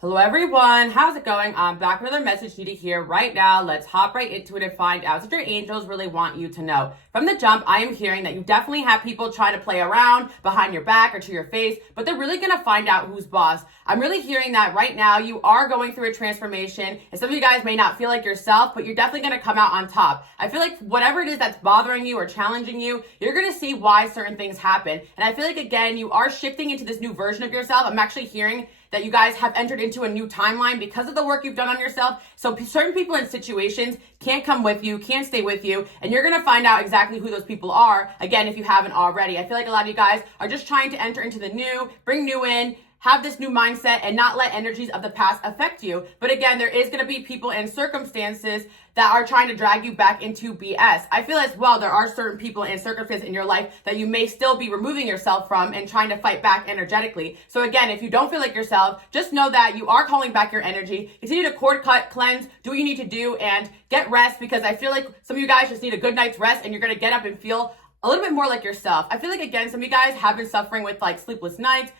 Hello everyone, how's it going? I'm back with another message needed here right now. Let's hop right into it and find out what your angels really want you to know. From the jump, I am hearing that you definitely have people try to play around behind your back or to your face, but they're really going to find out who's boss. I'm really hearing that right now you are going through a transformation, and some of you guys may not feel like yourself, but you're definitely going to come out on top. I feel like whatever it is that's bothering you or challenging you, you're going to see why certain things happen. And I feel like, again, you are shifting into this new version of yourself. I'm actually hearing that you guys have entered into a new timeline because of the work you've done on yourself. So certain people in situations can't come with you, can't stay with you, and you're gonna find out exactly who those people are, again, if you haven't already. I feel like a lot of you guys are just trying to enter into the new, bring new in, have this new mindset and not let energies of the past affect you. But again, there is going to be people and circumstances that are trying to drag you back into BS. I feel as well there are certain people and circumstances in your life that you may still be removing yourself from and trying to fight back energetically. So again, if you don't feel like yourself, just know that you are calling back your energy. Continue to cord cut, cleanse, do what you need to do, and get rest, because I feel like some of you guys just need a good night's rest and you're going to get up and feel a little bit more like yourself. I feel like, again, some of you guys have been suffering with like sleepless nights.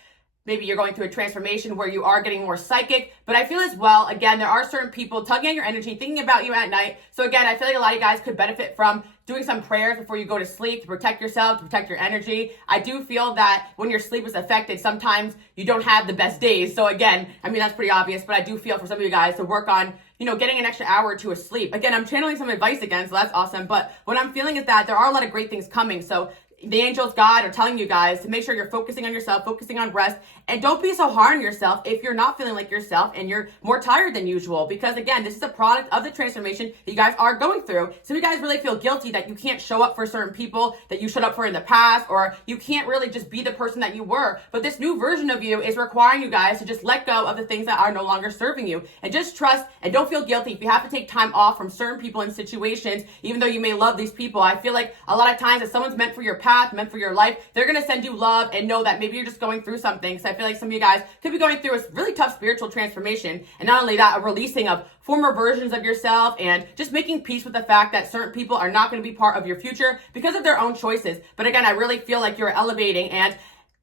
Maybe you're going through a transformation where you are getting more psychic, but I feel as well, again, there are certain people tugging at your energy, thinking about you at night. So again, I feel like a lot of you guys could benefit from doing some prayers before you go to sleep to protect yourself, to protect your energy. I do feel that when your sleep is affected, sometimes you don't have the best days. So again, I mean, that's pretty obvious, but I do feel for some of you guys to work on, getting an extra hour or two of sleep. Again, I'm channeling some advice again, so that's awesome. But what I'm feeling is that there are a lot of great things coming. So the angels, God, are telling you guys to make sure you're focusing on yourself, focusing on rest, and don't be so hard on yourself if you're not feeling like yourself and you're more tired than usual. Because again, this is a product of the transformation that you guys are going through. So you guys really feel guilty that you can't show up for certain people that you showed up for in the past, or you can't really just be the person that you were. But this new version of you is requiring you guys to just let go of the things that are no longer serving you, and just trust and don't feel guilty if you have to take time off from certain people and situations, even though you may love these people. I feel like a lot of times if someone's meant for your path, meant for your life, they're going to send you love, and know that maybe you're just going through something. So I feel like some of you guys could be going through a really tough spiritual transformation, and not only that, a releasing of former versions of yourself, and just making peace with the fact that certain people are not going to be part of your future because of their own choices. But again, I really feel like you're elevating, and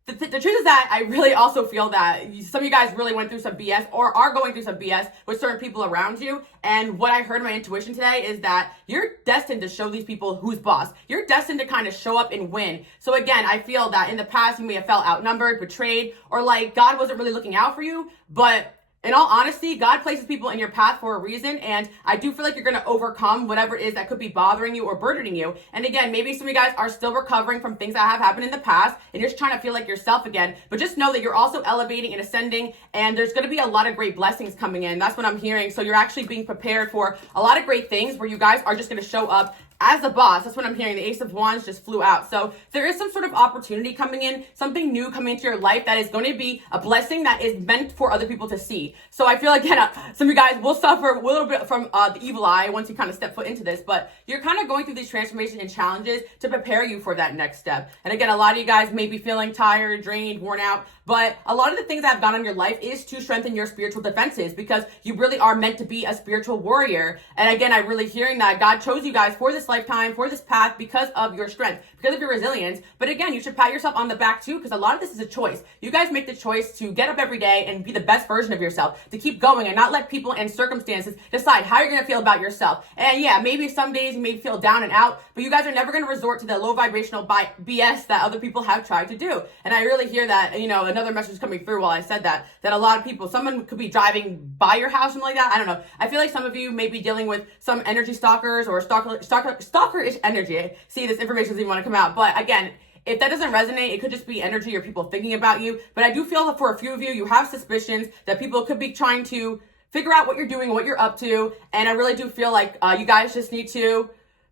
the truth is that I really also feel that some of you guys really went through some BS or are going through some BS with certain people around you. And what I heard in my intuition today is that you're destined to show these people who's boss. You're destined to kind of show up and win. So again, I feel that in the past you may have felt outnumbered, betrayed, or like God wasn't really looking out for you. But in all honesty, God places people in your path for a reason, and I do feel like you're going to overcome whatever it is that could be bothering you or burdening you. And again, maybe some of you guys are still recovering from things that have happened in the past, and you're just trying to feel like yourself again. But just know that you're also elevating and ascending, and there's going to be a lot of great blessings coming in. That's what I'm hearing. So you're actually being prepared for a lot of great things where you guys are just going to show up as a boss. That's what I'm hearing. The Ace of Wands just flew out. So there is some sort of opportunity coming in, something new coming into your life that is going to be a blessing that is meant for other people to see. So I feel like, again, some of you guys will suffer a little bit from the evil eye once you kind of step foot into this, but you're kind of going through these transformation and challenges to prepare you for that next step. And again, a lot of you guys may be feeling tired, drained, worn out, but a lot of the things that have gone on in your life is to strengthen your spiritual defenses, because you really are meant to be a spiritual warrior. And again, I'm really hearing that God chose you guys for this lifetime, for this path, because of your strength, because of your resilience. But again, you should pat yourself on the back too, because a lot of this is a choice. You guys make the choice to get up every day and be the best version of yourself, to keep going and not let people and circumstances decide how you're going to feel about yourself. And yeah, maybe some days you may feel down and out, but you guys are never going to resort to the low vibrational BS that other people have tried to do. And I really hear that, another message coming through while I said that a lot of people, someone could be driving by your house and like that. I don't know. I feel like some of you may be dealing with some energy stalkers or stalkerish energy. See, this information doesn't even want to come out. But again, if that doesn't resonate, it could just be energy or people thinking about you. But I do feel that for a few of you, you have suspicions that people could be trying to figure out what you're doing, what you're up to. And I really do feel like you guys just need to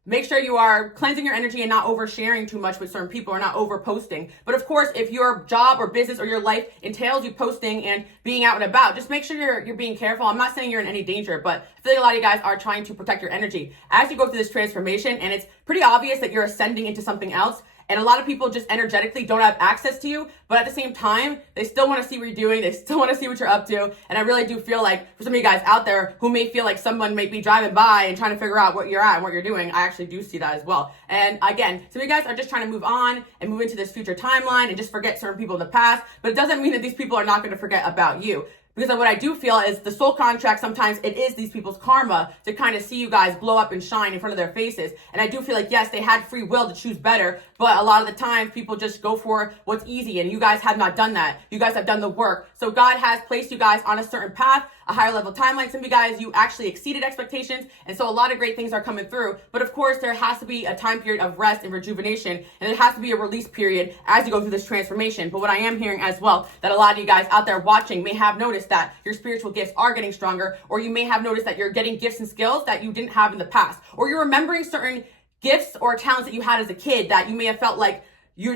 make sure you are cleansing your energy and not oversharing too much with certain people, or not over posting. But of course, if your job or business or your life entails you posting and being out and about, just make sure you're being careful. I'm not saying you're in any danger, but I feel like a lot of you guys are trying to protect your energy as you go through this transformation. And it's pretty obvious that you're ascending into something else. And a lot of people just energetically don't have access to you, but at the same time, they still want to see what you're doing. They still want to see what you're up to. And I really do feel like for some of you guys out there who may feel like someone may be driving by and trying to figure out what you're at and what you're doing, I actually do see that as well. And again, some of you guys are just trying to move on and move into this future timeline and just forget certain people in the past, but it doesn't mean that these people are not going to forget about you. Because what I do feel is the soul contract, sometimes it is these people's karma to kind of see you guys blow up and shine in front of their faces. And I do feel like, yes, they had free will to choose better, but a lot of the times people just go for what's easy, and you guys have not done that. You guys have done the work. So God has placed you guys on a certain path, a higher level timeline. Some of you guys, you actually exceeded expectations, and so a lot of great things are coming through. But of course, there has to be a time period of rest and rejuvenation, and there has to be a release period as you go through this transformation. But what I am hearing as well, that a lot of you guys out there watching may have noticed that your spiritual gifts are getting stronger, or you may have noticed that you're getting gifts and skills that you didn't have in the past, or you're remembering certain gifts or talents that you had as a kid that you may have felt like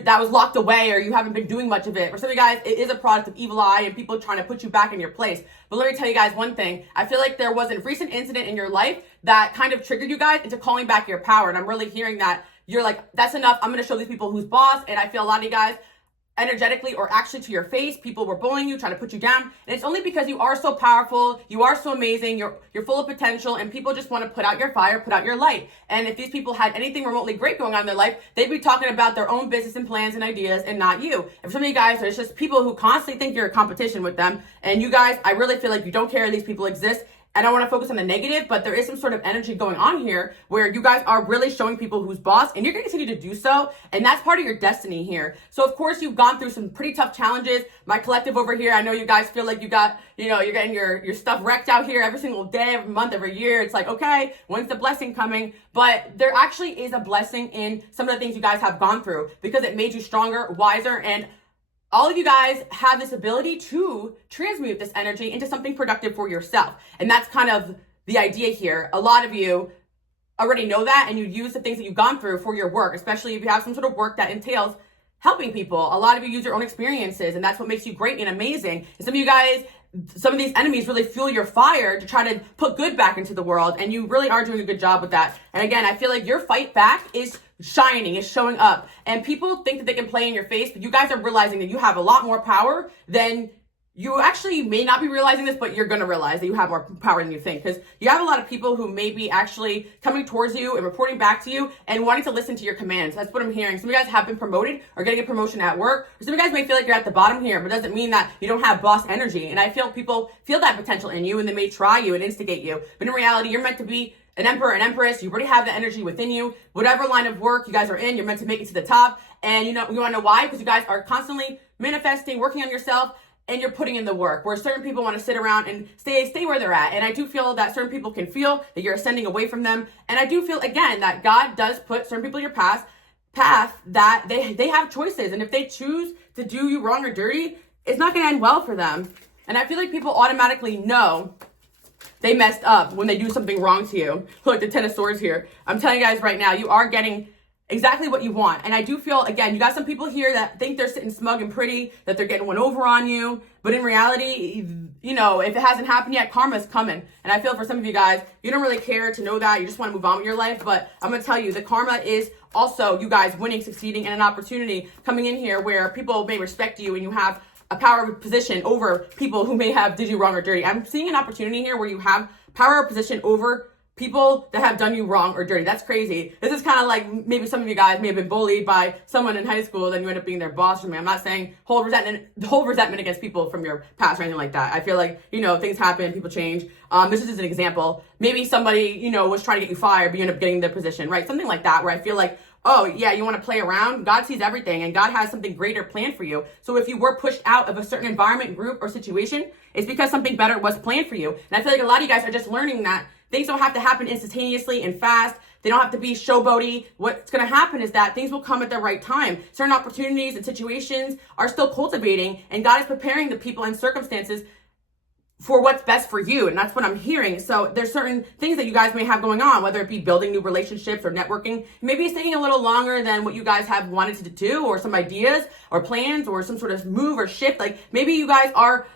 that was locked away, or you haven't been doing much of it. For some of you guys, it is a product of evil eye and people trying to put you back in your place. But let me tell you guys one thing. I feel like there was a recent incident in your life that kind of triggered you guys into calling back your power. And I'm really hearing that you're like, that's enough. I'm going to show these people who's boss. And I feel a lot of you guys, energetically or actually to your face, people were bullying you, trying to put you down, and it's only because you are so powerful, you are so amazing, you're full of potential, and people just want to put out your fire, put out your light. And if these people had anything remotely great going on in their life, they'd be talking about their own business and plans and ideas, and not you. And for some of you guys, there's just people who constantly think you're a competition with them, and you guys, I really feel like you don't care these people exist. I don't want to focus on the negative, but there is some sort of energy going on here where you guys are really showing people who's boss, and you're going to continue to do so. And that's part of your destiny here. So of course you've gone through some pretty tough challenges. My collective over here, I know you guys feel like you got, you're getting your stuff wrecked out here every single day, every month, every year. It's like, okay, when's the blessing coming? But there actually is a blessing in some of the things you guys have gone through, because it made you stronger, wiser, and all of you guys have this ability to transmute this energy into something productive for yourself. And that's kind of the idea here. A lot of you already know that, and you use the things that you've gone through for your work, especially if you have some sort of work that entails helping people. A lot of you use your own experiences, and that's what makes you great and amazing. And some of you guys, some of these enemies really fuel your fire to try to put good back into the world, and you really are doing a good job with that. And again, I feel like your fight back is shining, is showing up, and people think that they can play in your face, but you guys are realizing that you have a lot more power than you actually may not be realizing this, but you're going to realize that you have more power than you think, because you have a lot of people who may be actually coming towards you and reporting back to you and wanting to listen to your commands. That's what I'm hearing. Some of you guys have been promoted or getting a promotion at work, or some of you guys may feel like you're at the bottom here, but it doesn't mean that you don't have boss energy. And I feel people feel that potential in you, and they may try you and instigate you, but in reality, you're meant to be an emperor, an empress. You already have the energy within you. Whatever line of work you guys are in, you're meant to make it to the top. And you want to know why? Because you guys are constantly manifesting, working on yourself, and you're putting in the work, where certain people want to sit around and stay where they're at. And I do feel that certain people can feel that you're ascending away from them. And I do feel, again, that God does put certain people in your path that they have choices. And if they choose to do you wrong or dirty, it's not going to end well for them. And I feel like people automatically know they messed up when they do something wrong to you. Look, the Ten of Swords here. I'm telling you guys right now, you are getting exactly what you want. And I do feel, again, you got some people here that think they're sitting smug and pretty, that they're getting one over on you. But in reality, if it hasn't happened yet, karma's coming. And I feel for some of you guys, you don't really care to know that. You just want to move on with your life. But I'm going to tell you, the karma is also you guys winning, succeeding, and an opportunity coming in here where people may respect you and you have a power position over people who may have did you wrong or dirty. I'm seeing an opportunity here where you have power position over people that have done you wrong or dirty. That's crazy. This is kind of like maybe some of you guys may have been bullied by someone in high school, then you end up being their boss. I'm not saying hold resentment against people from your past or anything like that. I feel like, things happen, people change. This is just an example. Maybe somebody, was trying to get you fired, but you end up getting the position, right? Something like that, where I feel like, oh yeah, you want to play around? God sees everything, and God has something greater planned for you. So if you were pushed out of a certain environment, group, or situation, it's because something better was planned for you. And I feel like a lot of you guys are just learning that things don't have to happen instantaneously and fast. They don't have to be showboaty. What's going to happen is that things will come at the right time. Certain opportunities and situations are still cultivating, and God is preparing the people and circumstances for what's best for you. And that's what I'm hearing. So there's certain things that you guys may have going on, whether it be building new relationships or networking. Maybe it's taking a little longer than what you guys have wanted to do, or some ideas or plans or some sort of move or shift. Like maybe you guys are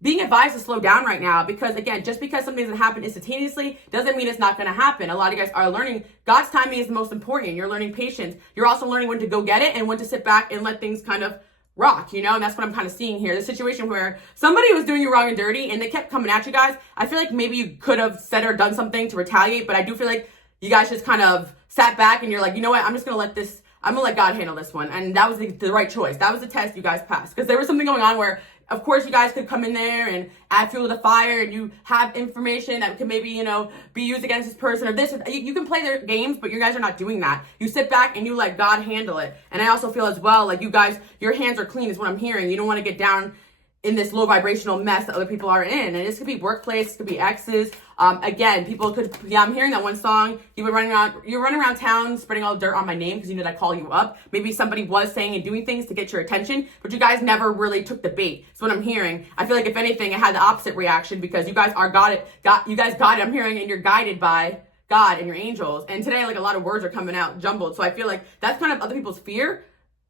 being advised to slow down right now, because again, just because something doesn't happen instantaneously doesn't mean it's not going to happen. A lot of you guys are learning God's timing is the most important. You're learning patience. You're also learning when to go get it and when to sit back and let things kind of rock, and that's what I'm kind of seeing here. The situation where somebody was doing you wrong and dirty and they kept coming at you guys. I feel like maybe you could have said or done something to retaliate, but I do feel like you guys just kind of sat back and you're like, you know what, I'm going to let God handle this one. And that was the right choice. That was the test you guys passed, because there was something going on where of course, you guys could come in there and add fuel to the fire, and you have information that could maybe, be used against this person or this. You can play their games, but you guys are not doing that. You sit back and you let God handle it. And I also feel as well, like you guys, your hands are clean is what I'm hearing. You don't want to get down in this low vibrational mess that other people are in. And this could be workplace, this could be exes. Again, people could, I'm hearing that one song, you're running around town spreading all dirt on my name because you know that I call you up. Maybe somebody was saying and doing things to get your attention, but you guys never really took the bait. That's what I'm hearing. I feel like if anything, it had the opposite reaction because you guys you guys got it, I'm hearing, and you're guided by God and your angels. And today, like a lot of words are coming out jumbled. So I feel like that's kind of other people's fear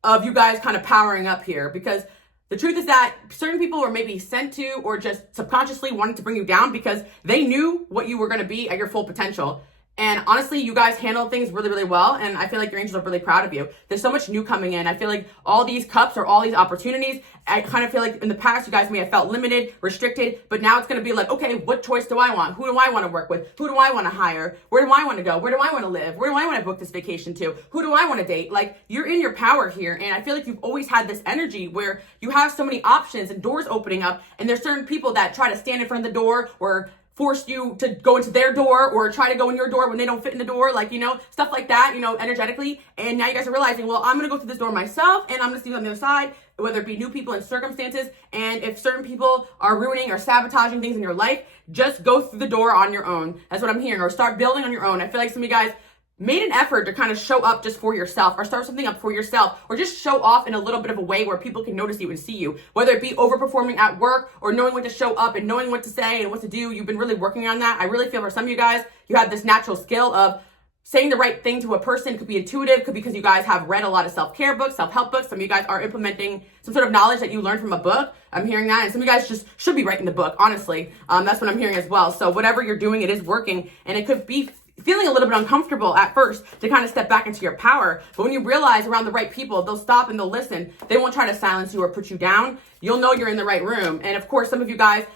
of you guys kind of powering up here, because the truth is that certain people were maybe sent to or just subconsciously wanted to bring you down because they knew what you were going to be at your full potential. And honestly, you guys handled things really, really well. And I feel like your angels are really proud of you. There's so much new coming in. I feel like all these cups or all these opportunities, I kind of feel like in the past, you guys may have felt limited, restricted, but now it's going to be like, okay, what choice do I want? Who do I want to work with? Who do I want to hire? Where do I want to go? Where do I want to live? Where do I want to book this vacation to? Who do I want to date? Like, you're in your power here. And I feel like you've always had this energy where you have so many options and doors opening up. And there's certain people that try to stand in front of the door or force you to go into their door or try to go in your door when they don't fit in the door, like, stuff like that, energetically. And now you guys are realizing, well, I'm going to go through this door myself and I'm going to see on the other side, whether it be new people and circumstances. And if certain people are ruining or sabotaging things in your life, just go through the door on your own. That's what I'm hearing. Or start building on your own. I feel like some of you guys made an effort to kind of show up just for yourself or start something up for yourself or just show off in a little bit of a way where people can notice you and see you, whether it be overperforming at work or knowing when to show up and knowing what to say and what to do. You've been really working on that. I really feel for some of you guys, you have this natural skill of saying the right thing to a person. Could be intuitive, could be because you guys have read a lot of self-care books, self-help books. Some of you guys are implementing some sort of knowledge that you learned from a book. I'm hearing that. And some of you guys just should be writing the book, honestly. That's what I'm hearing as well. So whatever you're doing, it is working. And it could be feeling a little bit uncomfortable at first to kind of step back into your power. But when you realize around the right people, they'll stop and they'll listen. They won't try to silence you or put you down. You'll know you're in the right room. And of course, some of you guys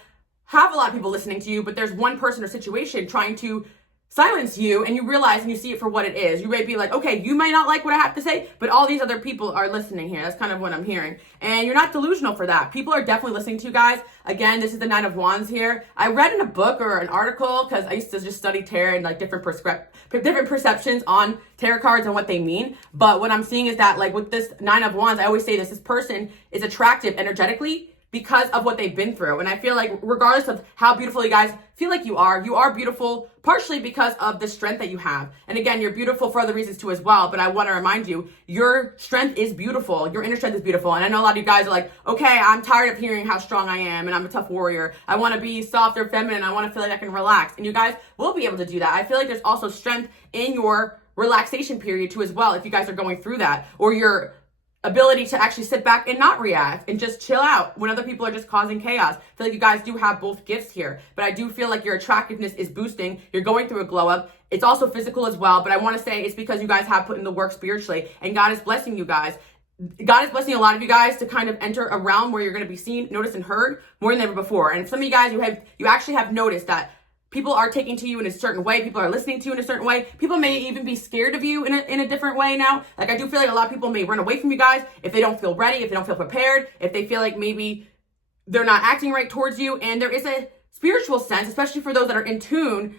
have a lot of people listening to you, but there's one person or situation trying to silence you, and you realize and you see it for what it is. You may be like, okay, you might not like what I have to say, but all these other people are listening here. That's kind of what I'm hearing. And you're not delusional for that. People are definitely listening to you guys. Again, this is the Nine of Wands here. I read in a book or an article, because I used to just study tarot and like different perceptions on tarot cards and what they mean. But what I'm seeing is that, like, with this Nine of Wands, I always say this person is attractive energetically because of what they've been through. And I feel like regardless of how beautiful you guys feel like you are beautiful partially because of the strength that you have. And again, you're beautiful for other reasons too as well. But I want to remind you, your strength is beautiful. Your inner strength is beautiful. And I know a lot of you guys are like, okay, I'm tired of hearing how strong I am and I'm a tough warrior. I want to be soft or feminine. I want to feel like I can relax. And you guys will be able to do that. I feel like there's also strength in your relaxation period too as well, if you guys are going through that, or your ability to actually sit back and not react and just chill out when other people are just causing chaos. I feel like you guys do have both gifts here, but I do feel like your attractiveness is boosting. You're going through a glow up. It's also physical as well, but I want to say it's because you guys have put in the work spiritually, and God is blessing you guys. God is blessing a lot of you guys to kind of enter a realm where you're going to be seen, noticed, and heard more than ever before. And some of you guys, you actually have noticed that people are taking to you in a certain way. People are listening to you in a certain way. People may even be scared of you in a different way now. Like, I do feel like a lot of people may run away from you guys if they don't feel ready, if they don't feel prepared, if they feel like maybe they're not acting right towards you. And there is a spiritual sense, especially for those that are in tune,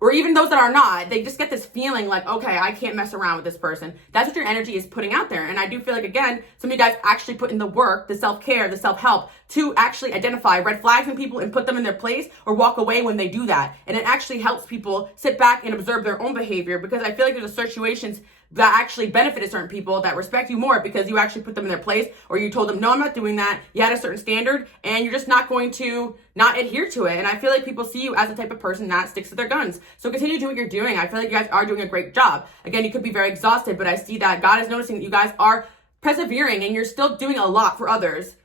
or even those that are not, they just get this feeling like, okay, I can't mess around with this person. That's what your energy is putting out there. And I do feel like, again, some of you guys actually put in the work, the self-care, the self-help to actually identify red flags in people and put them in their place or walk away when they do that. And it actually helps people sit back and observe their own behavior, because I feel like there's situations that actually benefited certain people that respect you more because you actually put them in their place, or you told them, no, I'm not doing that. You had a certain standard and you're just not going to not adhere to it. And I feel like people see you as the type of person that sticks to their guns. So continue doing what you're doing. I feel like you guys are doing a great job. Again, you could be very exhausted, but I see that God is noticing that you guys are persevering and you're still doing a lot for others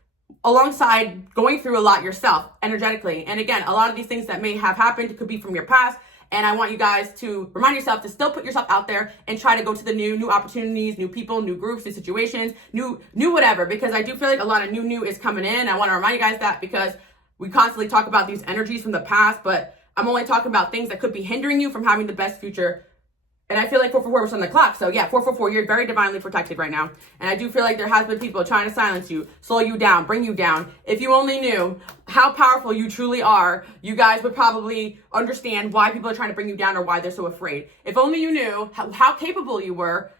alongside going through a lot yourself energetically. And again, a lot of these things that may have happened could be from your past. And I want you guys to remind yourself to still put yourself out there and try to go to the new opportunities, new people, new groups, new situations, new whatever, because I do feel like a lot of new is coming in. I want to remind you guys that, because we constantly talk about these energies from the past, but I'm only talking about things that could be hindering you from having the best future And I feel like 444 was on the clock. So yeah, 444, you're very divinely protected right now. And I do feel like there has been people trying to silence you, slow you down, bring you down. If you only knew how powerful you truly are, you guys would probably understand why people are trying to bring you down or why they're so afraid. If only you knew how capable you were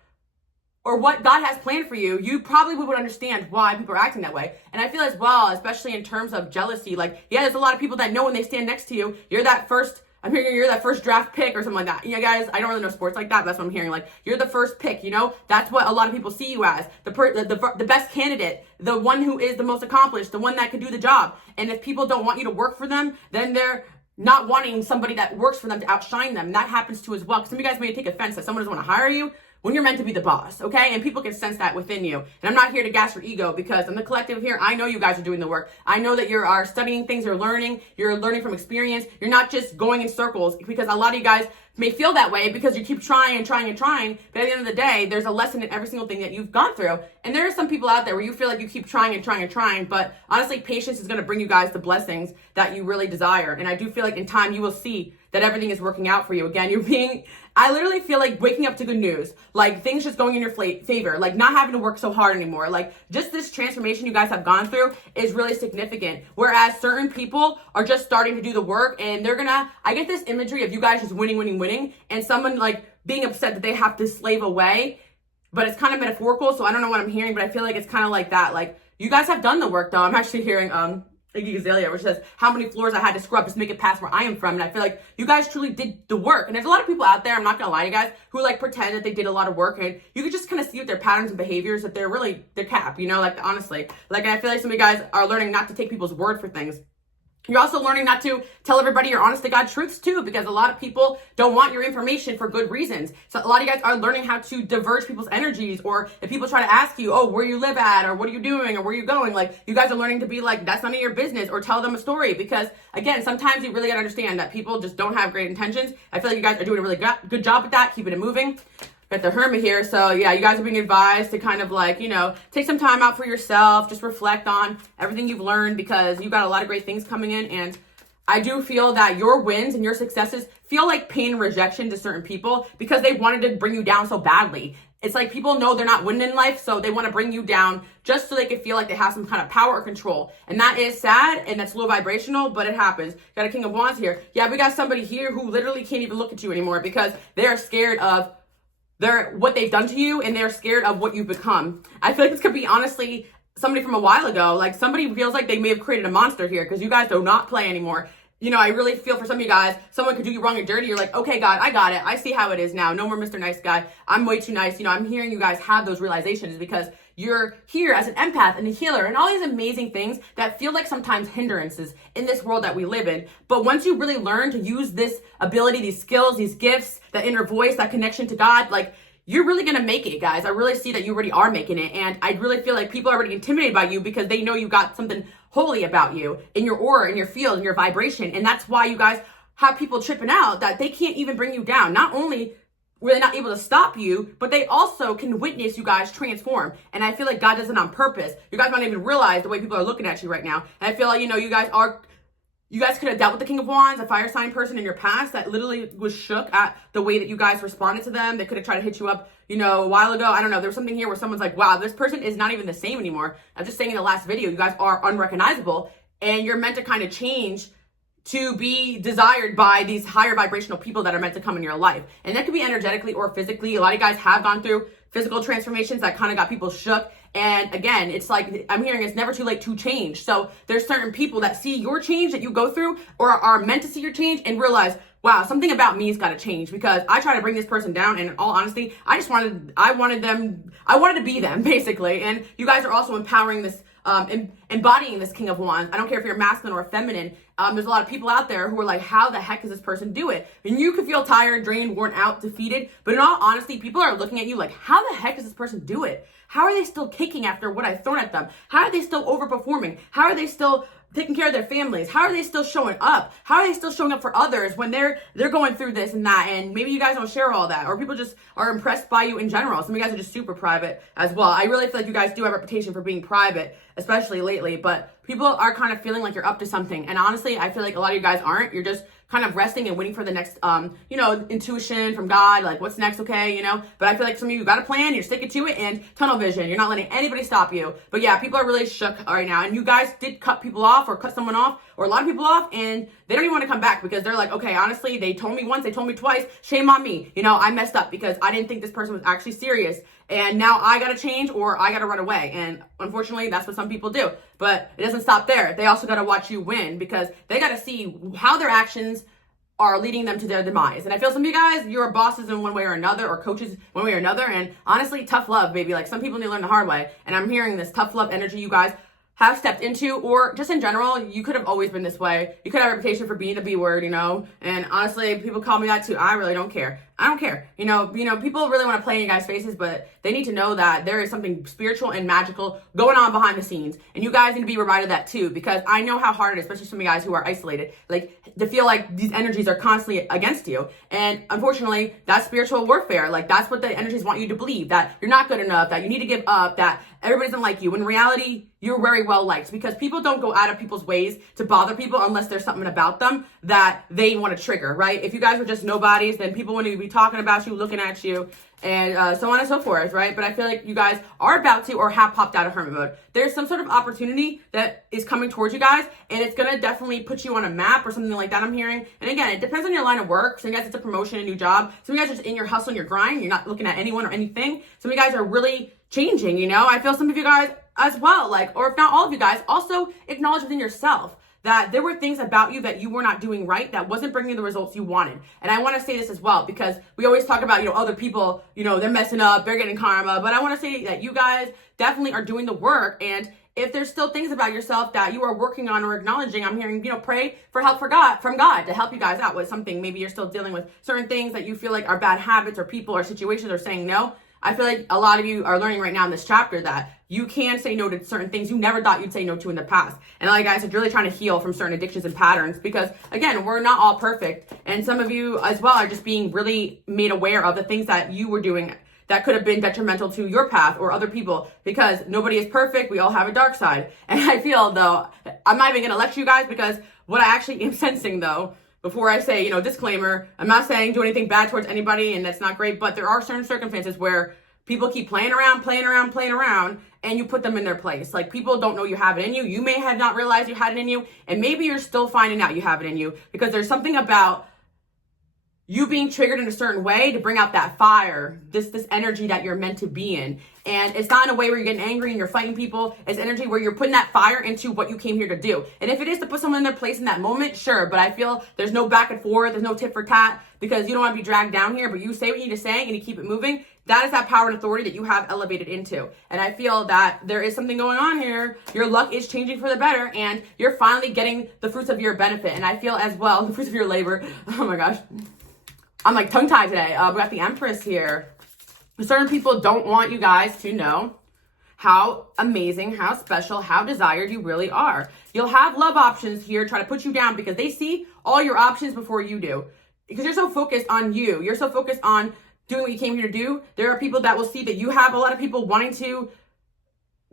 or what God has planned for you, you probably would understand why people are acting that way. And I feel as well, especially in terms of jealousy, like, yeah, there's a lot of people that know when they stand next to you, you're that first draft pick or something like that. You know, guys, I don't really know sports like that, but that's what I'm hearing. Like, you're the first pick, you know? That's what a lot of people see you as. The best candidate, the one who is the most accomplished, the one that can do the job. And if people don't want you to work for them, then they're not wanting somebody that works for them to outshine them. And that happens too as well. Because some of you guys may take offense that someone doesn't want to hire you when you're meant to be the boss, okay? And people can sense that within you. And I'm not here to gas your ego because in the collective here, I know you guys are doing the work. I know that you are studying things, you're learning from experience. You're not just going in circles because a lot of you guys may feel that way because you keep trying and trying and trying. But at the end of the day, there's a lesson in every single thing that you've gone through. And there are some people out there where you feel like you keep trying and trying and trying. But honestly, patience is going to bring you guys the blessings that you really desire. And I do feel like in time you will see that everything is working out for you. Again, I literally feel like waking up to good news, like things just going in your favor, like not having to work so hard anymore. Like just this transformation you guys have gone through is really significant. Whereas certain people are just starting to do the work and I get this imagery of you guys just winning, and someone like being upset that they have to slave away, but it's kind of metaphorical. So I don't know what I'm hearing, but I feel like it's kind of like that. Like you guys have done the work though. I'm actually hearing, Iggy Azalea, which says how many floors I had to scrub just to make it past where I am from. And I feel like you guys truly did the work. And there's a lot of people out there, I'm not gonna lie to you guys, who like pretend that they did a lot of work, and you could just kind of see with their patterns and behaviors that they're cap, you know, like honestly. Like, and I feel like some of you guys are learning not to take people's word for things. You're also learning not to tell everybody your honest to God truths too, because a lot of people don't want your information for good reasons. So a lot of you guys are learning how to diverge people's energies, or if people try to ask you, oh, where you live at, or what are you doing, or where you going, like you guys are learning to be like, that's none of your business, or tell them a story. Because again, sometimes you really gotta understand that people just don't have great intentions. I feel like you guys are doing a really good job with that, keeping it moving. Got the Hermit here. So yeah, you guys are being advised to kind of like, you know, take some time out for yourself, just reflect on everything you've learned, because you got a lot of great things coming in. And I do feel that your wins and your successes feel like pain and rejection to certain people because they wanted to bring you down so badly. It's like people know they're not winning in life, so they want to bring you down just so they can feel like they have some kind of power or control. And that is sad, and that's low vibrational, but it happens. Got a King of Wands here. Yeah, we got somebody here who literally can't even look at you anymore because they're scared of what they've done to you, and they're scared of what you've become. I feel like this could be honestly somebody from a while ago. Like somebody feels like they may have created a monster here because you guys do not play anymore. You know, I really feel for some of you guys, someone could do you wrong and dirty. You're like, okay, God, I got it. I see how it is now. No more Mr. Nice Guy. I'm way too nice. You know, I'm hearing you guys have those realizations because you're here as an empath and a healer and all these amazing things that feel like sometimes hindrances in this world that we live in. But once you really learn to use this ability, these skills, these gifts, that inner voice, that connection to God, like you're really going to make it, guys. I really see that you already are making it. And I really feel like people are already intimidated by you because they know you got something holy about you in your aura, in your field, in your vibration. And that's why you guys have people tripping out that they can't even bring you down. Not only were they not able to stop you, but they also can witness you guys transform. And I feel like God does it on purpose. You guys might not even realize the way people are looking at you right now. And I feel like, you know, you guys could have dealt with the King of Wands, a fire sign person in your past that literally was shook at the way that you guys responded to them. They could have tried to hit you up, you know, a while ago. I don't know. There's something here where someone's like, wow, this person is not even the same anymore. I'm just saying in the last video, you guys are unrecognizable and you're meant to kind of change to be desired by these higher vibrational people that are meant to come in your life. And that could be energetically or physically. A lot of you guys have gone through physical transformations that kind of got people shook. And again, it's like, I'm hearing it's never too late to change. So there's certain people that see your change that you go through or are meant to see your change and realize, wow, something about me's got to change because I try to bring this person down. And in all honesty, I wanted to be them basically. And you guys are also empowering this, embodying this King of Wands. I don't care if you're masculine or feminine. There's a lot of people out there who are like, how the heck does this person do it? And you could feel tired, drained, worn out, defeated. But in all honesty, people are looking at you like, how the heck does this person do it? How are they still kicking after what I've thrown at them? How are they still overperforming? How are they still taking care of their families? How are they still showing up? How are they still showing up for others when they're going through this and that? And maybe you guys don't share all that, or people just are impressed by you in general. Some of you guys are just super private as well. I really feel like you guys do have a reputation for being private, especially lately, but people are kind of feeling like you're up to something. And honestly, I feel like a lot of you guys aren't. You're just kind of resting and waiting for the next, intuition from God, like what's next, okay, But I feel like some of you got a plan, you're sticking to it, and tunnel vision. You're not letting anybody stop you. But yeah, people are really shook right now. And you guys did cut people off or cut someone off or a lot of people off, and they don't even want to come back because they're like, okay, honestly, they told me once, they told me twice, shame on me. I messed up because I didn't think this person was actually serious. And now I got to change or I got to run away. And unfortunately, that's what some people do. But it doesn't stop there. They also got to watch you win because they got to see how their actions are leading them to their demise. And I feel some of you guys, you're bosses in one way or another, or coaches one way or another. And honestly, tough love, baby. Like some people need to learn the hard way. And I'm hearing this tough love energy you guys have stepped into, or just in general, you could have always been this way. You could have a reputation for being the B word, and honestly, people call me that too. I really don't care. I don't care. People really want to play in you guys' faces, but they need to know that there is something spiritual and magical going on behind the scenes. And you guys need to be reminded of that too, because I know how hard it is, especially some of you guys who are isolated, like to feel like these energies are constantly against you. And unfortunately, that's spiritual warfare. Like that's what the energies want you to believe, that you're not good enough, that you need to give up, that everybody doesn't like you. In reality, you're very well liked because people don't go out of people's ways to bother people unless there's something about them that they want to trigger, right? If you guys were just nobodies, then people wouldn't be talking about you, looking at you, and so on and so forth, right? But I feel like you guys are about to or have popped out of hermit mode. There's some sort of opportunity that is coming towards you guys, and it's going to definitely put you on a map or something like that, I'm hearing. And again, it depends on your line of work. Some of you guys, it's a promotion, a new job. Some of you guys are just in your hustle and your grind. You're not looking at anyone or anything. Some of you guys are really changing, I feel some of you guys as well, or if not all of you guys, also acknowledge within yourself that there were things about you that you were not doing right that wasn't bringing the results you wanted. And I want to say this as well, because we always talk about, other people, they're messing up, they're getting karma. But I want to say that you guys definitely are doing the work. And if there's still things about yourself that you are working on or acknowledging, I'm hearing, pray for help from God to help you guys out with something. Maybe you're still dealing with certain things that you feel like are bad habits or people or situations or saying no. I feel like a lot of you are learning right now in this chapter that you can say no to certain things you never thought you'd say no to in the past. And a lot of you guys are really trying to heal from certain addictions and patterns because, again, we're not all perfect. And some of you as well are just being really made aware of the things that you were doing that could have been detrimental to your path or other people, because nobody is perfect. We all have a dark side. And I feel, though, I'm not even going to lecture you guys, because what I actually am sensing, though, before I say, disclaimer, I'm not saying do anything bad towards anybody, and that's not great, but there are certain circumstances where people keep playing around, and you put them in their place. Like, people don't know you have it in you. You may have not realized you had it in you, and maybe you're still finding out you have it in you, because there's something about you being triggered in a certain way to bring out that fire, this energy that you're meant to be in. And it's not in a way where you're getting angry and you're fighting people. It's energy where you're putting that fire into what you came here to do. And if it is to put someone in their place in that moment, sure. But I feel there's no back and forth. There's no tit for tat, because you don't want to be dragged down here, but you say what you need to say and you keep it moving. That is that power and authority that you have elevated into. And I feel that there is something going on here. Your luck is changing for the better, and you're finally getting the fruits of your benefit. And I feel as well, the fruits of your labor. Oh my gosh. I'm like tongue-tied today. We got the Empress here. Certain people don't want you guys to know how amazing, how special, how desired you really are. You'll have love options here try to put you down because they see all your options before you do. Because you're so focused on you. You're so focused on doing what you came here to do. There are people that will see that you have a lot of people wanting to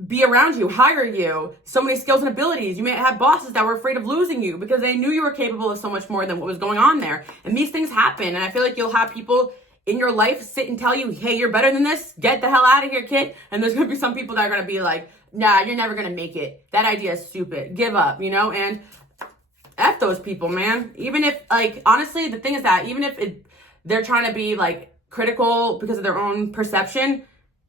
be around you, hire you, so many skills and abilities. You may have bosses that were afraid of losing you because they knew you were capable of so much more than what was going on there. And these things happen. And I feel like you'll have people in your life sit and tell you, hey, you're better than this. Get the hell out of here, kid. And there's going to be some people that are going to be like, nah, you're never going to make it. That idea is stupid. Give up, and F those people, man. Even if, honestly, the thing is that even if they're trying to be, critical because of their own perception,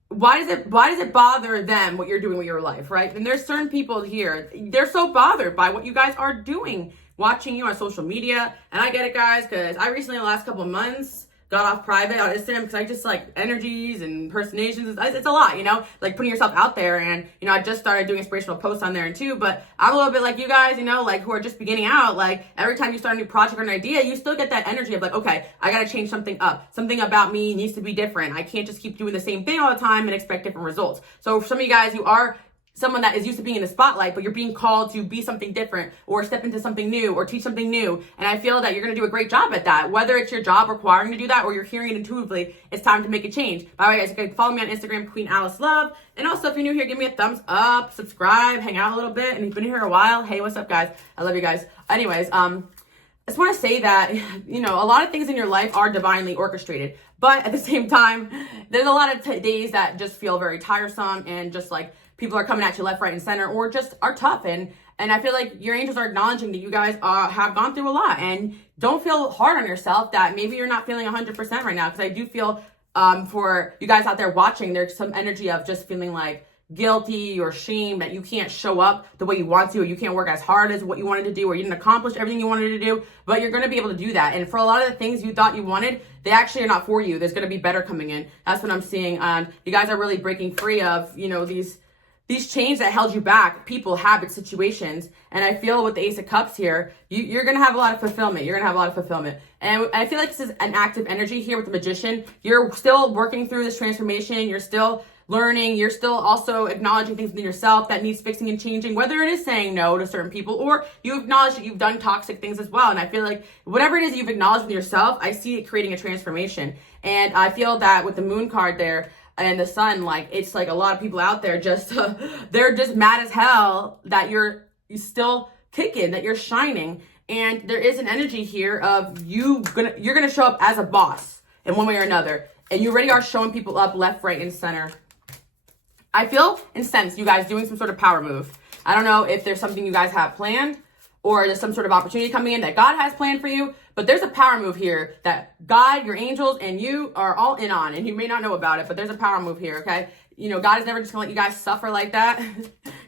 why does it bother them what you're doing with your life, right? And there's certain people here, they're so bothered by what you guys are doing, watching you on social media. And I get it, guys, because I recently, in the last couple of months, got off private on Instagram because I just energies and impersonations. It's a lot, putting yourself out there. And, I just started doing inspirational posts on there too, but I'm a little bit like you guys, who are just beginning out. Every time you start a new project or an idea, you still get that energy of okay, I got to change something up. Something about me needs to be different. I can't just keep doing the same thing all the time and expect different results. So for some of you guys who are someone that is used to being in the spotlight, but you're being called to be something different or step into something new or teach something new. And I feel that you're going to do a great job at that. Whether it's your job requiring to do that or you're hearing it intuitively, it's time to make a change. By the way, guys, you can follow me on Instagram, Queen Alice Love. And also, if you're new here, give me a thumbs up, subscribe, hang out a little bit. And if you've been here a while, hey, what's up, guys? I love you guys. Anyways, I just want to say that, a lot of things in your life are divinely orchestrated. But at the same time, there's a lot of days that just feel very tiresome and just like people are coming at you left, right, and center, or just are tough. And I feel like your angels are acknowledging that you guys have gone through a lot. And don't feel hard on yourself that maybe you're not feeling 100% right now. Because I do feel for you guys out there watching, there's some energy of just feeling like guilty or shame that you can't show up the way you want to, or you can't work as hard as what you wanted to do, or you didn't accomplish everything you wanted to do. But you're going to be able to do that. And for a lot of the things you thought you wanted, they actually are not for you. There's going to be better coming in. That's what I'm seeing. You guys are really breaking free of, these chains that held you back, people, habits, situations. And I feel with the Ace of Cups here, you're going to have a lot of fulfillment. You're going to have a lot of fulfillment. And I feel like this is an active energy here with the Magician. You're still working through this transformation. You're still learning. You're still also acknowledging things within yourself that needs fixing and changing, whether it is saying no to certain people or you acknowledge that you've done toxic things as well. And I feel like whatever it is you've acknowledged with yourself, I see it creating a transformation. And I feel that with the Moon card there, and the Sun, like, it's like a lot of people out there just, they're just mad as hell that you're still kicking, that you're shining. And there is an energy here of you're gonna show up as a boss in one way or another. And you already are showing people up left, right, and center. I feel and sense you guys doing some sort of power move. I don't know if there's something you guys have planned or there's some sort of opportunity coming in that God has planned for you. But there's a power move here that God, your angels, and you are all in on. And you may not know about it, but there's a power move here, okay? God is never just going to let you guys suffer like that.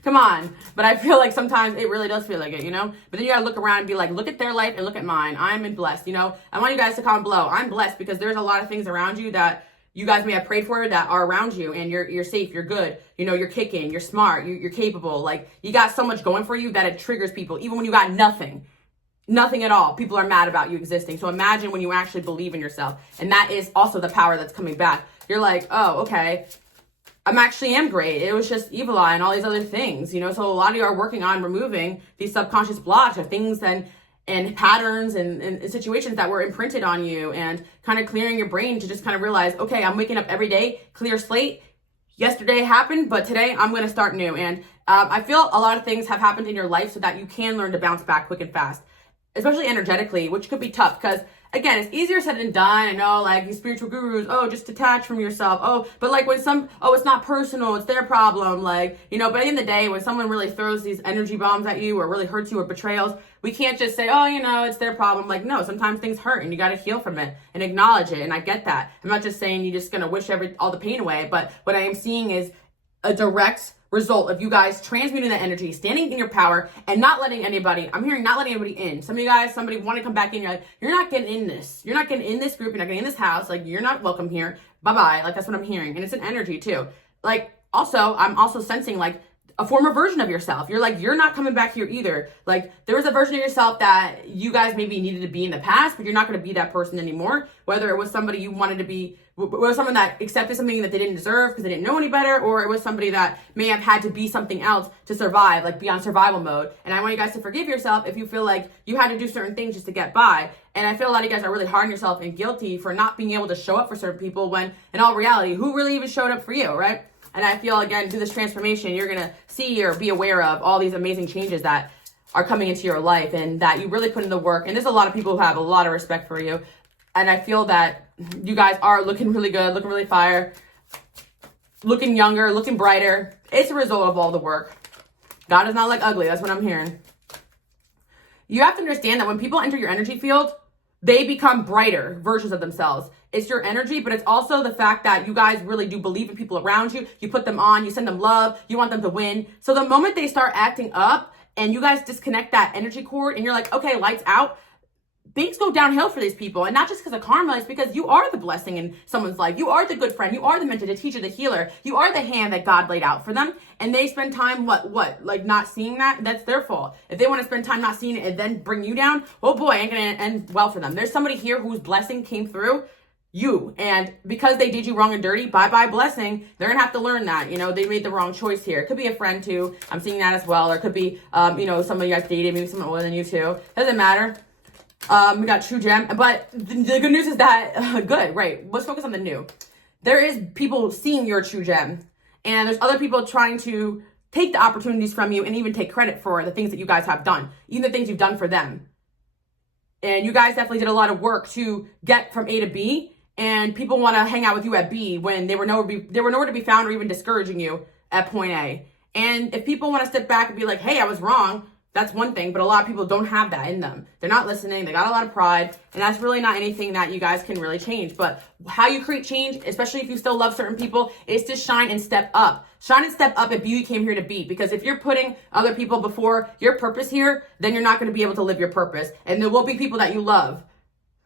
Come on. But I feel like sometimes it really does feel like it, But then you got to look around and be like, look at their life and look at mine. I'm blessed, I want you guys to comment below. I'm blessed because there's a lot of things around you that you guys may have prayed for that are around you, and you're safe, you're good, you're kicking, you're smart, you're capable. Like, you got so much going for you that it triggers people, even when you got nothing at all. People are mad about you existing. So imagine when you actually believe in yourself, and that is also the power that's coming back. You're like, oh, okay, am great. It was just evil eye and all these other things, So a lot of you are working on removing these subconscious blocks or things and patterns and situations that were imprinted on you, and kind of clearing your brain to just kind of realize, okay, I'm waking up every day, clear slate. Yesterday happened, but today I'm going to start new. And I feel a lot of things have happened in your life so that you can learn to bounce back quick and fast, especially energetically, which could be tough because, again, it's easier said than done. I know, like, these spiritual gurus, just detach from yourself. But like when it's not personal, it's their problem. Like, but at the end of the day, when someone really throws these energy bombs at you or really hurts you or betrayals, we can't just say, it's their problem. Like, no, sometimes things hurt and you got to heal from it and acknowledge it. And I get that. I'm not just saying you're just going to wish all the pain away. But what I am seeing is a direct result of you guys transmuting that energy, standing in your power, and not letting anybody in. Some of you guys, somebody want to come back in, you're like, you're not getting in this. You're not getting in this group. You're not getting in this house. Like, you're not welcome here. Bye-bye. Like, that's what I'm hearing. And it's an energy too. Like, also, I'm also sensing like a former version of yourself. You're like, you're not coming back here either. Like, there was a version of yourself that you guys maybe needed to be in the past, but you're not going to be that person anymore. Whether it was somebody you wanted to be, it was someone that accepted something that they didn't deserve because they didn't know any better, or it was somebody that may have had to be something else to survive, like be on survival mode. And I want you guys to forgive yourself if you feel like you had to do certain things just to get by. And I feel a lot of you guys are really hard on yourself and guilty for not being able to show up for certain people when, in all reality, who really even showed up for you, right? And I feel, again, through this transformation, you're going to see or be aware of all these amazing changes that are coming into your life and that you really put in the work. And there's a lot of people who have a lot of respect for you. And I feel that you guys are looking really good, looking really fire, looking younger, looking brighter. It's a result of all the work. God is not like ugly. That's what I'm hearing. You have to understand that when people enter your energy field, they become brighter versions of themselves. It's your energy, but it's also the fact that you guys really do believe in people around you. You put them on, you send them love, you want them to win. So the moment they start acting up and you guys disconnect that energy cord and you're like, okay, lights out, things go downhill for these people. And not just because of karma, it's because you are the blessing in someone's life. You are the good friend. You are the mentor, the teacher, the healer. You are the hand that God laid out for them. And they spend time, like not seeing that? That's their fault. If they want to spend time not seeing it and then bring you down, oh boy, ain't gonna end well for them. There's somebody here whose blessing came through. you. And because they did you wrong and dirty, bye-bye blessing. They're gonna have to learn that, you know, they made the wrong choice here. It could be a friend too. I'm seeing that as well. Or it could be, you know, some of you guys dated, maybe someone older than you too. Doesn't matter. We got true gem. But the good news is that, good, right. Let's focus on the new. There is people seeing your true gem. And there's other people trying to take the opportunities from you and even take credit for the things that you guys have done. Even the things you've done for them. And you guys definitely did a lot of work to get from A to B. And people want to hang out with you at B when they were nowhere to be found or even discouraging you at point A. And if people want to step back and be like, hey, I was wrong, that's one thing. But a lot of people don't have that in them. They're not listening. They got a lot of pride. And that's really not anything that you guys can really change. But how you create change, especially if you still love certain people, is to shine and step up. Shine and step up if you came here to be. Because if you're putting other people before your purpose here, then you're not going to be able to live your purpose. And there will be people that you love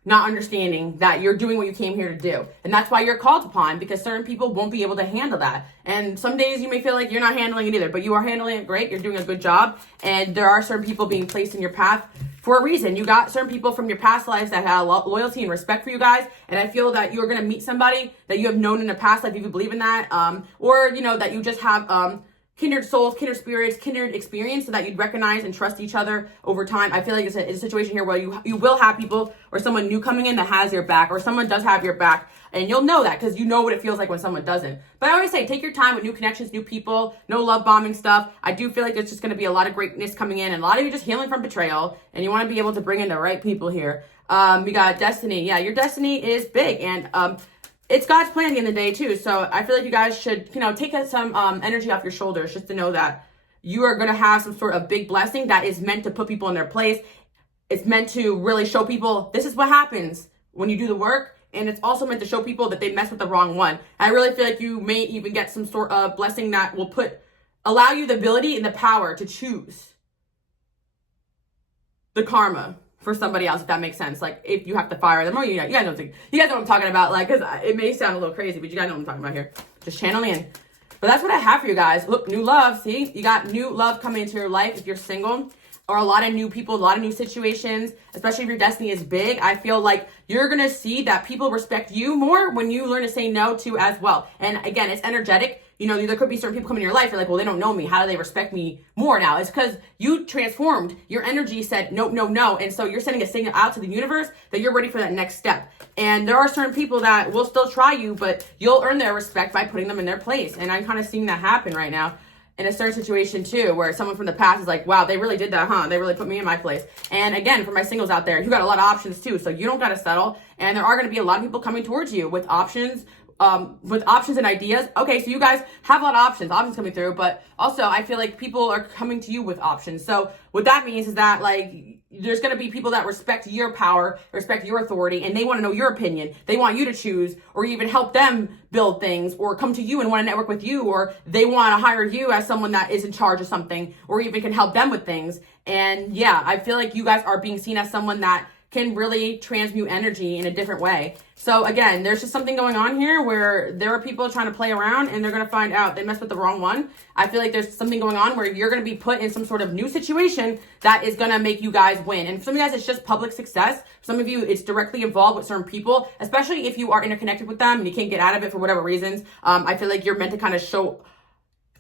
not understanding that you're doing what you came here to do. And that's why you're called upon, because certain people won't be able to handle that. And some days you may feel like you're not handling it either, but you are handling it great. You're doing a good job. And there are certain people being placed in your path for a reason. You got certain people from your past lives that have loyalty and respect for you guys. And I feel that you're going to meet somebody that you have known in a past life, if you believe in that, or, you know, that you just have, kindred souls, kindred spirits, kindred experience, so that you'd recognize and trust each other over time. I feel like it's a situation here where you will have people or someone new coming in that has your back, or someone does have your back, and you'll know that because you know what it feels like when someone doesn't. But I always say, take your time with new connections, new people, no love bombing stuff. I do feel like there's just going to be a lot of greatness coming in, and a lot of you just healing from betrayal, and you want to be able to bring in the right people here. We got destiny. Yeah, your destiny is big, and it's God's plan at the end of the day too. So I feel like you guys should, you know, take some energy off your shoulders just to know that you are going to have some sort of big blessing that is meant to put people in their place. It's meant to really show people this is what happens when you do the work. And it's also meant to show people that they mess with the wrong one. I really feel like you may even get some sort of blessing that will allow you the ability and the power to choose the karma for somebody else, if that makes sense. Like, if you have to fire them, or you guys know what I'm talking about. Like, because it may sound a little crazy, but you guys know what I'm talking about here. Just channel in. But that's what I have for you guys. Look, new love. See, you got new love coming into your life if you're single, or a lot of new people, a lot of new situations. Especially if your destiny is big, I feel like you're gonna see that people respect you more when you learn to say no to as well. And again, it's energetic. You know, there could be certain people coming in your life. You're like, well, they don't know me. How do they respect me more now? It's because you transformed. Your energy said no, no, no. And so you're sending a signal out to the universe that you're ready for that next step. And there are certain people that will still try you, but you'll earn their respect by putting them in their place. And I'm kind of seeing that happen right now in a certain situation too, where someone from the past is like, wow, they really did that, huh? They really put me in my place. And again, for my singles out there, you got a lot of options too. So you don't got to settle. And there are going to be a lot of people coming towards you with options. And ideas. Okay, so you guys have a lot of options coming through, but also I feel like people are coming to you with options. So what that means is that, like, there's going to be people that respect your power, respect your authority, and they want to know your opinion. They want you to choose, or even help them build things, or come to you and want to network with you, or they want to hire you as someone that is in charge of something, or even can help them with things. And yeah, I feel like you guys are being seen as someone that can really transmute energy in a different way. So again, there's just something going on here where there are people trying to play around, and they're going to find out they messed with the wrong one. I feel like there's something going on where you're going to be put in some sort of new situation that is going to make you guys win. And for some of you guys, it's just public success. For some of you, it's directly involved with certain people, especially if you are interconnected with them and you can't get out of it for whatever reasons. I feel like you're meant to kind of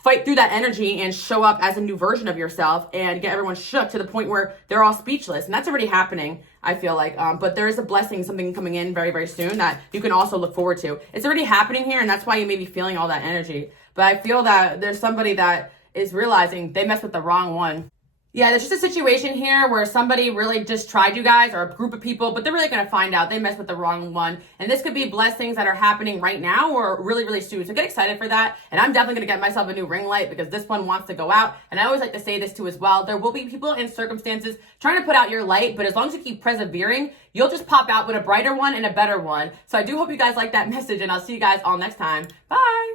fight through that energy and show up as a new version of yourself and get everyone shook to the point where they're all speechless. And that's already happening, I feel like. But there is a blessing, something coming in very, very soon that you can also look forward to. It's already happening here, and that's why you may be feeling all that energy. But I feel that there's somebody that is realizing they messed with the wrong one. Yeah, there's just a situation here where somebody really just tried you guys, or a group of people, but they're really going to find out they messed with the wrong one. And this could be blessings that are happening right now or really, really soon. So get excited for that. And I'm definitely going to get myself a new ring light because this one wants to go out. And I always like to say this too as well. There will be people in circumstances trying to put out your light, but as long as you keep persevering, you'll just pop out with a brighter one and a better one. So I do hope you guys like that message, and I'll see you guys all next time. Bye.